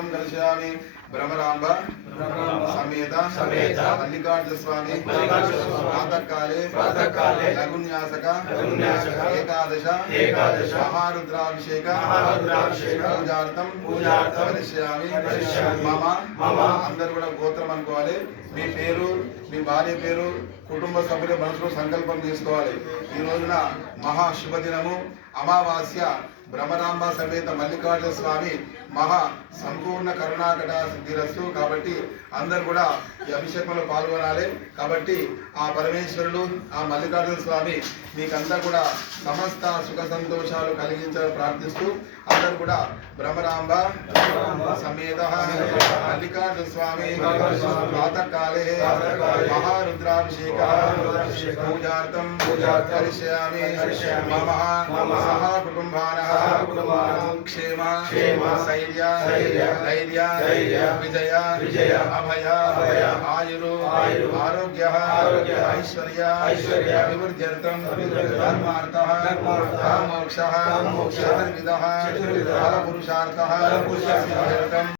पूजार्थं करिष्यामि। भ्रमरांब समेत मल्लिकार्जुन स्वामी प्रातः काले लघुन्यासक एकादश महारुद्राभिषेक पूजार्थं करिष्यामि। मम अंदर కూడా గోత్రం అనుకోవాలి। మీ పేరు, మీ భార్య పేరు, కుటుంబ సభ్యుల మనసులో సంకల్పం చేసుకోవాలి। ఈ రోజున మహా శుభదినము, అమావాస్య, భ్రమరాంబ సమేత మల్లికార్జున స్వామి మహా సంపూర్ణ కరుణాకట సిద్ధిరస్తు। కాబట్టి అందరూ కూడా ఈ అభిషేకంలో పాల్గొనాలి। కాబట్టి ఆ పరమేశ్వరుడు, ఆ మల్లికార్జున స్వామి మీకంతా కూడా సమస్త సుఖ సంతోషాలు కలిగించాలని ప్రార్థిస్తూ అందరూ కూడా భ్రమరాంబ సమేత మల్లికార్జున స్వామి ప్రాతకాలే మహారుద్రాభిషేక పూజార్థం కరిష్యామి। మమ సహ కుటుంబానః క్షేమ శైర్య ధైర్య విజయ అభయ ఆయురు ఆరోగ్య ఐశ్వర్య అభివృద్ధ్యర్థం ధర్మార్థః మోక్షః చతుర్విధః ఫలపురుషార్థః